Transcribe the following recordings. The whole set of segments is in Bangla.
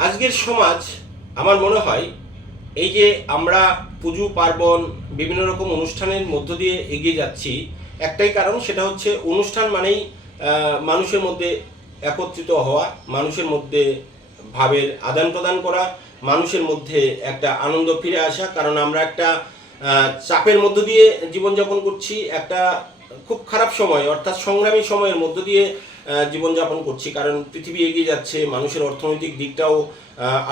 আজকের সমাজ আমার মনে হয় এই যে আমরা পুজো, পার্বণ, বিভিন্ন রকম অনুষ্ঠানের মধ্য দিয়ে এগিয়ে যাচ্ছি, একটাই কারণ সেটা হচ্ছে অনুষ্ঠান মানেই মানুষের মধ্যে একত্রিত হওয়া, মানুষের মধ্যে ভাবের আদান প্রদান করা, মানুষের মধ্যে একটা আনন্দ ফিরে আসা। কারণ আমরা একটা চাপের মধ্য দিয়ে জীবনযাপন করছি, একটা খুব খারাপ সময়, অর্থাৎ সংগ্রামী সময়ের মধ্য দিয়ে জীবনযাপন করছি। কারণ পৃথিবী এগিয়ে যাচ্ছে, মানুষের অর্থনৈতিক দিকটাও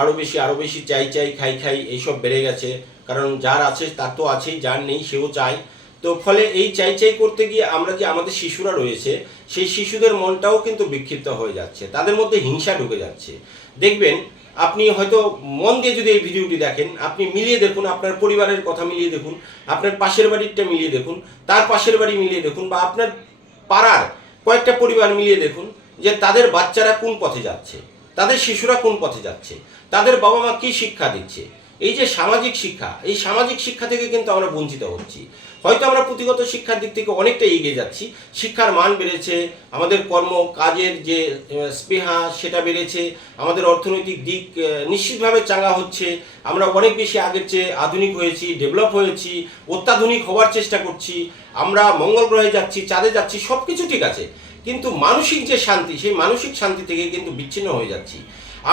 আরও বেশি আরও বেশি চাই চাই, খাই খাই এইসব বেড়ে গেছে। কারণ যার আছে, তার তো আছেই, যার নেই সেও চায়। তো ফলে এই চাই চাই করতে গিয়ে আমরা যে আমাদের শিশুরা রয়েছে, সেই শিশুদের মনটাও কিন্তু বিক্ষিপ্ত হয়ে যাচ্ছে। তাদের মধ্যে হিংসা ঢুকে যাচ্ছে। দেখবেন, আপনি হয়তো মন দিয়ে যদি এই ভিডিওটি দেখেন, আপনি মিলিয়ে দেখুন, আপনার পরিবারের কথা মিলিয়ে দেখুন, আপনার পাশের বাড়িরটা মিলিয়ে দেখুন, তার পাশের বাড়ি মিলিয়ে দেখুন বা আপনার পাড়ার কয়েকটা পরিবার মিলিয়ে দেখুন যে তাদের বাচ্চারা কোন পথে যাচ্ছে, তাদের শিশুরা কোন পথে যাচ্ছে, তাদের বাবা মা কী শিক্ষা দিচ্ছে। এই যে সামাজিক শিক্ষা, এই সামাজিক শিক্ষা থেকে কিন্তু আমরা বঞ্চিত হচ্ছি। হয়তো আমরা পুঁথিগত শিক্ষার দিক থেকে অনেকটা এগিয়ে যাচ্ছি। শিক্ষার মান বেড়েছে, আমাদের কর্ম, কাজের যে স্পৃহা, সেটা বেড়েছে, আমাদের অর্থনৈতিক দিক নিশ্চিতভাবে চাঙ্গা হচ্ছে। আমরা অনেক বেশি আগের চেয়ে আধুনিক হয়েছি, ডেভেলপ হয়েছি, অত্যাধুনিক হওয়ার চেষ্টা করছি। আমরা মঙ্গল গ্রহে যাচ্ছি, চাঁদে যাচ্ছি সব কিছু ঠিক আছে। কিন্তু মানসিক যে শান্তি, সেই মানসিক শান্তি থেকে কিন্তু বিচ্ছিন্ন হয়ে যাচ্ছি।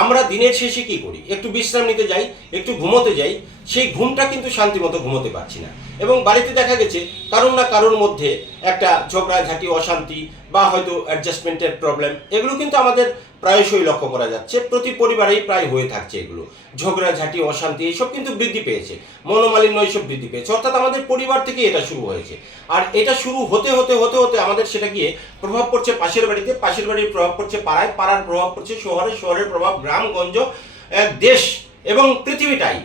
আমরা দিনের শেষে কি করি? একটু বিশ্রাম নিতে যাই, একটু ঘুমোতে যাই, সেই ঘুমটা কিন্তু শান্তি মতো ঘুমোতে পারছি না। এবং বাড়িতে দেখা গেছে কারণ না কারোর মধ্যে একটা ঝগড়াঝাটি, অশান্তি বা হয়তো অ্যাডজাস্টমেন্টের প্রবলেম এগুলো কিন্তু আমাদের প্রায়শই লক্ষ্য করা যাচ্ছে, প্রতি পরিবারেই প্রায় হয়ে থাকছে এগুলো। ঝগড়াঝাঁটি অশান্তি এইসব কিন্তু বৃদ্ধি পেয়েছে। মনোমালিন্য এইসব বৃদ্ধি পেয়েছে। অর্থাৎ আমাদের পরিবার থেকে এটা শুরু হয়েছে। আর এটা শুরু হতে হতে হতে হতে আমাদের সেটা গিয়ে প্রভাব পড়ছে পাশের বাড়িতে। পাশের বাড়ির প্রভাব পড়ছে পাড়ায়। পাড়ার প্রভাব পড়ছে শহরে। শহরের প্রভাব গ্রামগঞ্জ দেশ এবং পৃথিবীটাই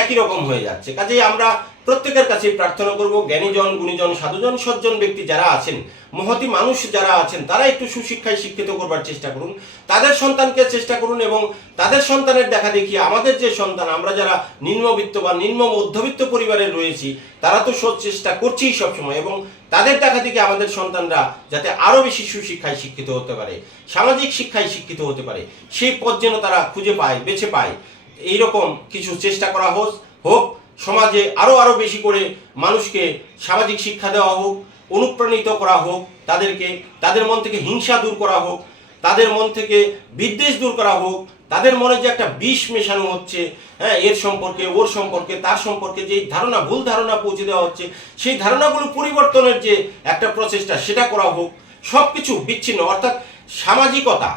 একই রকম হয়ে যাচ্ছে। কাজেই আমরা প্রত্যেকের কাছে প্রার্থনা করব, জ্ঞানীজন, গুণীজন, সাধুজন, সজ্জন ব্যক্তি যারা আছেন, মহতি মানুষ যারা আছেন, তারা একটু সুশিক্ষায় শিক্ষিত করবার চেষ্টা করুন, তাদের সন্তানকে চেষ্টা করুন এবং তাদের সন্তানের দেখা দেখি আমাদের যে সন্তান, আমরা যারা নিম্নবিত্ত বা নিম্ন মধ্যবিত্ত পরিবারে রয়েছি, তারা তো সব চেষ্টা করছেই সবসময় এবং তাদের দেখা দেখি আমাদের সন্তানরা যাতে আরও বেশি সুশিক্ষায় শিক্ষিত হতে পারে, সামাজিক শিক্ষায় শিক্ষিত হতে পারে, সেই পথ যেন তারা খুঁজে পায়, বেছে পায়। এইরকম কিছু চেষ্টা করা হোক হোক। সমাজে আরও আরও বেশি করে মানুষকে সামাজিক শিক্ষা দেওয়া হোক, অনুপ্রাণিত করা হোক, তাদেরকে, তাদের মন থেকে হিংসা দূর করা হোক, তাদের মন থেকে বিদ্বেষ দূর করা হোক, তাদের মনে যে একটা বিষ মেশানো হচ্ছে হ্যাঁ এর সম্পর্কে, ওর সম্পর্কে, তার সম্পর্কে যে ধারণা, ভুল ধারণা পৌঁছে দেওয়া হচ্ছে, সেই ধারণাগুলো পরিবর্তনের যে একটা প্রচেষ্টা, সেটা করা হোক সব কিছু বিচ্ছিন্ন, অর্থাৎ সামাজিকতা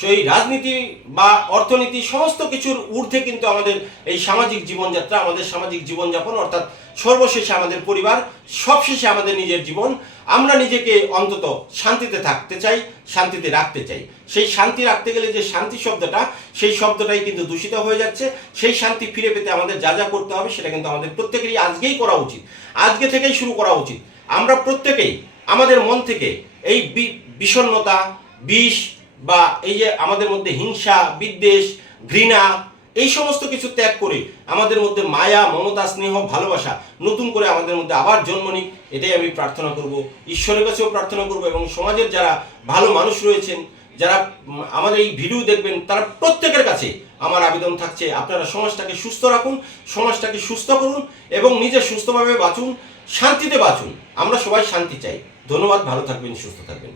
সেই রাজনীতি বা অর্থনীতি সমস্ত কিছুর ঊর্ধ্বে কিন্তু আমাদের এই সামাজিক জীবনযাত্রা, আমাদের সামাজিক জীবনযাপন, অর্থাৎ সর্বশেষে আমাদের পরিবার, সবশেষে আমাদের নিজের জীবন। আমরা নিজেকে অন্তত শান্তিতে থাকতে চাই, শান্তিতে রাখতে চাই। সেই শান্তি রাখতে গেলে যে শান্তি শব্দটা, সেই শব্দটাই কিন্তু দূষিত হয়ে যাচ্ছে। সেই শান্তি ফিরে পেতে আমাদের যা যা করতে হবে, সেটা কিন্তু আমাদের প্রত্যেকেরই আজকেই করা উচিত। আজকে থেকেই শুরু করা উচিত। আমরা প্রত্যেকেই, আমাদের মন থেকে এই বি- বিষণ্ণতা, বিষ বা এই যে আমাদের মধ্যে হিংসা, বিদ্বেষ, ঘৃণা, এই সমস্ত কিছু ত্যাগ করে আমাদের মধ্যে মায়া, মমতা, স্নেহ, ভালোবাসা নতুন করে আমাদের মধ্যে আবার জন্ম নিক, এটাই আমি প্রার্থনা করব। ঈশ্বরের কাছেও প্রার্থনা করব এবং সমাজের যারা ভালো মানুষ রয়েছেন, যারা আমাদের এই ভিডিও দেখবেন, তারা প্রত্যেকের কাছে আমার আবেদন থাকছে। আপনারা সমাজটাকে সুস্থ রাখুন, সমাজটাকে সুস্থ করুন এবং নিজে সুস্থভাবে বাঁচুন, শান্তিতে বাঁচুন। আমরা সবাই শান্তি চাই। ধন্যবাদ, ভালো থাকবেন, সুস্থ থাকবেন।